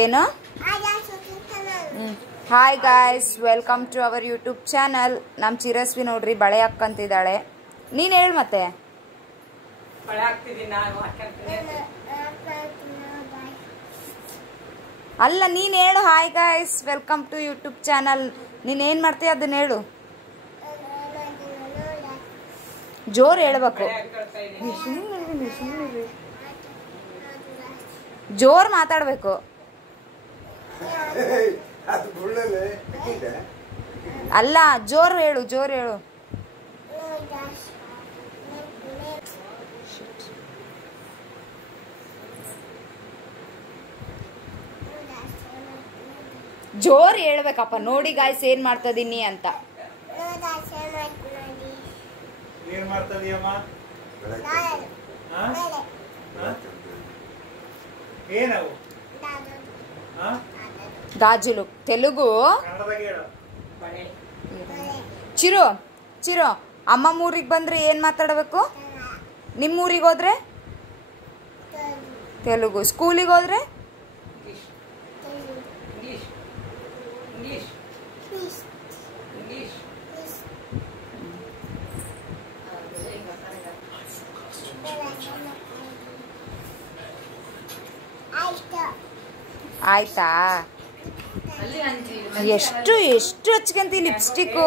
ಏನು? Hi guys, welcome to our YouTube channel. ನಮ್ಮ ಚಿರಸ್ವಿ ನೋಡ್ರಿ ಬಳೆ ಹಾಕ್ಕಂತಿದ್ದಾಳೆ. ನೀನು ಹೇಳು ಮತ್ತೆ. ಅಲ್ಲ, ನೀನು ಹೇಳು. Hi guys, welcome to YouTube channel. ನೀನು ಏನು ಮಾಡ್ತೀಯ ಅದನ್ನ ಹೇಳು. ಜೋರು ಹೇಳ್ಬೇಕು, ಜೋರು ಮಾತಾಡಬೇಕು. ಅಲ್ಲ, ಜೋರು ಹೇಳು, ಜೋರು ಹೇಳು. ಜೋರು ಹೇಳ್ಬೇಕಪ್ಪ. ನೋಡಿ ಗಾಯ್ಸ್ ಏನ್ ಮಾಡ್ತದೀನಿ ಅಂತ. ಗಾಜುಲು ತೆಲುಗು. ಚಿರು ಚಿರು, ಅಮ್ಮ ಊರಿಗೆ ಬಂದ್ರೆ ಏನ್ ಮಾತಾಡಬೇಕು? ನಿಮ್ಮೂರಿಗೆ ಹೋದ್ರೆ ತೆಲುಗು, ಸ್ಕೂಲಿಗೆ ಹೋದ್ರೆ ಆಯ್ತಾ? ಎಷ್ಟು ಎಷ್ಟು ಹಚ್ಕಂತಿ ಲಿಪ್ಸ್ಟಿಕ್ಕು?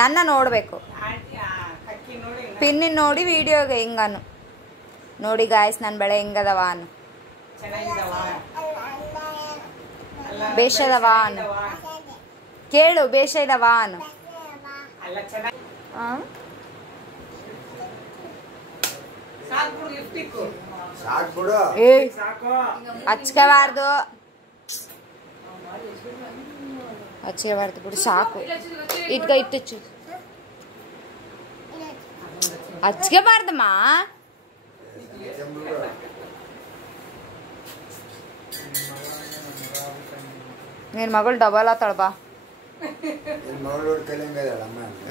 ನನ್ನ ನೋಡ್ಬೇಕು, ಪಿನ್ನಿನ ನೋಡಿ ವಿಡಿಯೋಗೆ ಹಿಂಗಾನು ನೋಡಿ ಗಾಯ್ಸ್ ನನ್ನ ಬೆಳೆ ಹೆಂಗದವ ಅನ್ನು. ಬೇಷದವ ಅನ್ನು ಕೇಳು, ಬೇಷ ಇದವ ಅನ್ನು. ಹಚ್ಕೋಬಾರ್ದು, ಹಚ್ಕೋಬಾರ್ದು ಬಿಡು, ಸಾಕು. ಇಟ್ಕ ಇಟ್ಟು ಹಚ್ಕೋಬಾರ್ದಮ್ಮ. ನಿನ್ ಮಗಳು ಡಬಲ್ ಆತಾಳಬಾ.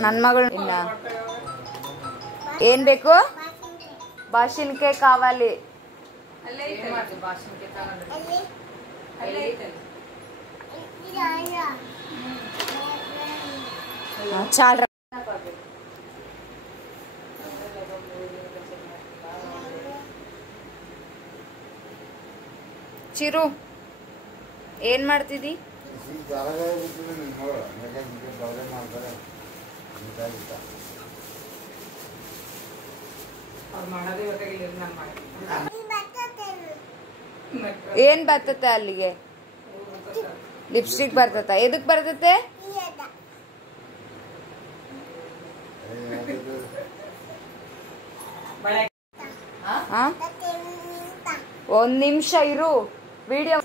ನನ್ನ ಮಗಳು ಇಲ್ಲ. ಏನ್ ಬೇಕು? ಬಾಷಿನ್ಕೆ ಕಾవాలి. ಚಾಲ್ ಚಿರು, ಏನ್ ಮಾಡ್ತಿದ್ದಿ? ಏನ್ ಬರ್ತತೆ ಅಲ್ಲಿಗೆ? ಲಿಪ್ಸ್ಟಿಕ್ ಬರ್ತತ? ಎದಕ್ ಬರ್ತತೆ? ಒಂದ್ ನಿಮಿಷ ಇರು, ವಿಡಿಯೋ.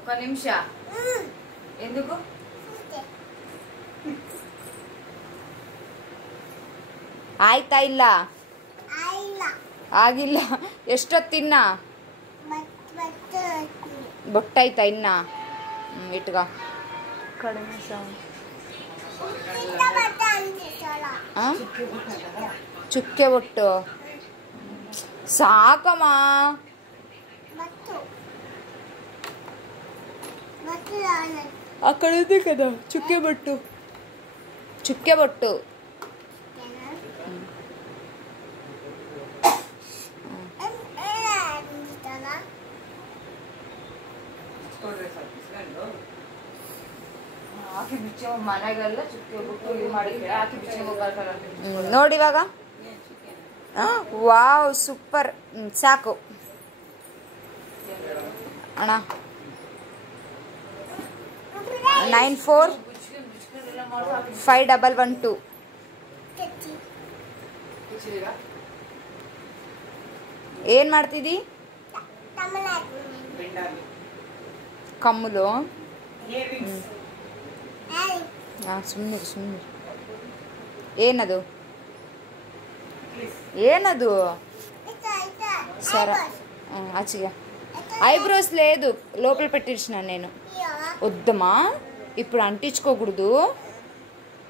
ఒక నిమిష ఎందుకు? ಆಯ್ತಾ? ಇಲ್ಲ ಆಗಿಲ್ಲ. ಎಷ್ಟೊತ್ತಿನ್ನ ಬೊಟ್ಟಾಯ್ತಾ ಇನ್ನ? ಇಟ್ಗ ಕಡಿಮೆ ಚುಕ್ಕೆ ಬೊಟ್ಟು ಸಾಕಮ್ಮ. ಆ ಕಡೆ ಕದ ಚುಕ್ಕೆ ಬೊಟ್ಟು, ಚುಕ್ಕೆ ಬೊಟ್ಟು. ನೋಡಿ ಇವಾಗ. Wow, super. ಸಾಕು ಅಣ್ಣ. 945112. ಏನ್ ಮಾಡ್ತಿದ್ದಿ? ಕಮ್ಮಲು. ಸುಮ್ಮನೆ ಸುಮ್ಮನೆ. ಏನದು? ಏನದು? సరే అచ్చిగా ఐబ్రోస్ లేదు లోపల పెట్టించిన నేను వద్దమ్మా ఇప్పుడు అంటించుకోకూడదు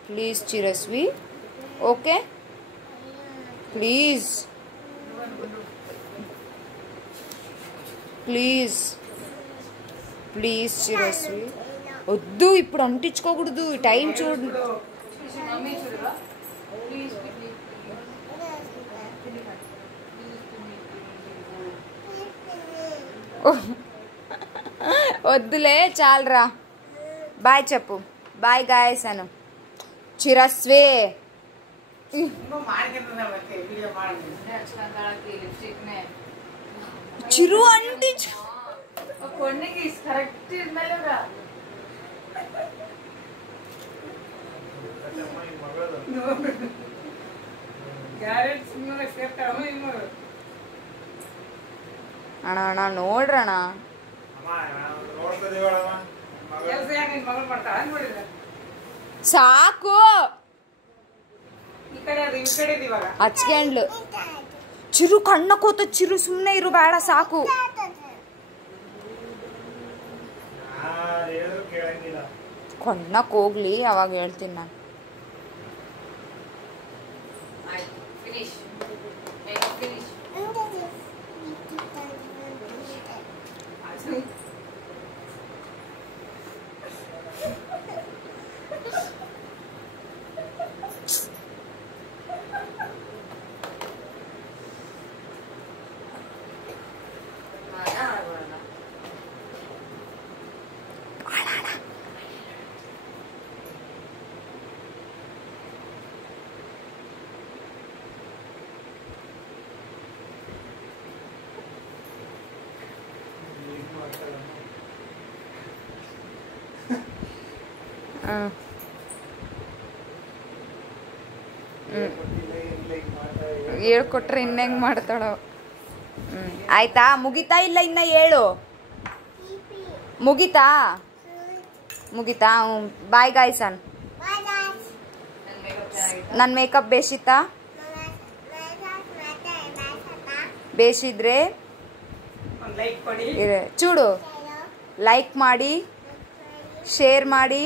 please Chiraswi okay please please please Chiraswi వద్దు, ఇప్పుడు అంటించుకోకూడదు. టైం చూడు. వద్దులే, చాలరా. బాయ్ చెప్పు. బాయ్ గాయస్ అను. చిరస్వే చిరు అంటించు. ಅಣ್ಣ ಅಣ್ಣ ನೋಡ್ರಣ. ಸಾಕು ಹಚ್ಕೊಂಡ್ಲು. ಚಿರು ಕಣ್ಣ ಕೂತ. ಚಿರು ಸುಮ್ಮನೆ ಇರು, ಬೇಡ ಸಾಕು. ಕಣ್ಣಕ್ಕೆ ಹೋಗ್ಲಿ, ಅವಾಗ ಹೇಳ್ತೀನಿ ನಾನು. ಹೇಳ್ಕೊಟ್ರೆ ಇನ್ನ ಹೆಂಗ್ ಮಾಡ್ತಾಳೋ. ಆಯ್ತಾ? ಮುಗಿತಾ ಇಲ್ಲ ಇನ್ನ? ಹೇಳು. ಮುಗಿತಾ? ಮುಗಿತಾ? ಬಾಯ್ ಗಾಯ್ಸ್ ಅನ್. ನನ್ನ ಮೇಕಪ್ ಬೇಸಿತ್ತಾ? ಬೇಸಿದ್ರೆ ಚೂಡು ಲೈಕ್ ಮಾಡಿ, ಶೇರ್ ಮಾಡಿ,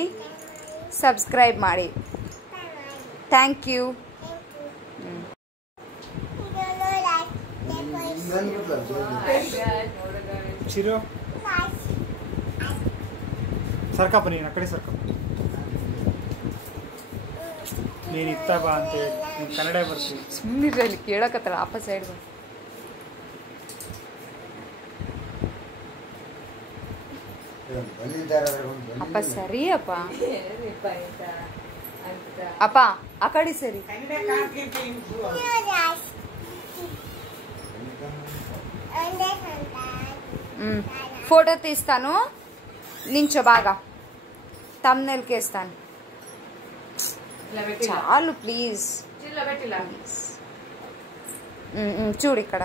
ಸಬ್ಸ್ಕ್ರೈಬ್ ಮಾಡಿ. Thank you. ಚಿರು ಸರ್ಕಪ್ಪ, ನೀನು ಆ ಕಡೆ ಸರ್ಕಪ್ಪ. ನೀನು ಇತ್ತ ಬಾ ಅಂತ ಹೇಳಿ ನೀನು ಕನ್ನಡ ಬರ್ತೀವಿ. ಸುಮ್ಮನಿರಲ್ಲಿ ಕೇಳಕತ್ತಲ್ಲ. ಅಪ್ಪ ಸೈಡ್ ಬಾ. ಅಪ್ಪ ಸರಿ ಅಪ್ಪ. ಅಪ್ಪ ಆ ಕಡೆ ಸರಿ. ఫోటో తీస్తాను, నించో బాగా. తమ్నెల్కి వేస్తాను. చాలు ప్లీజ్. చూడు ఇక్కడ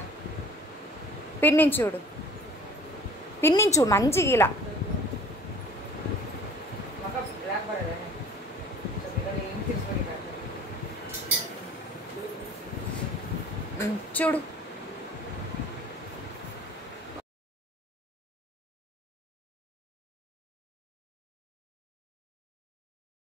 పిన్నిని చూడు. పిన్నిని చూడు మంచిగా ఇలా. చూడు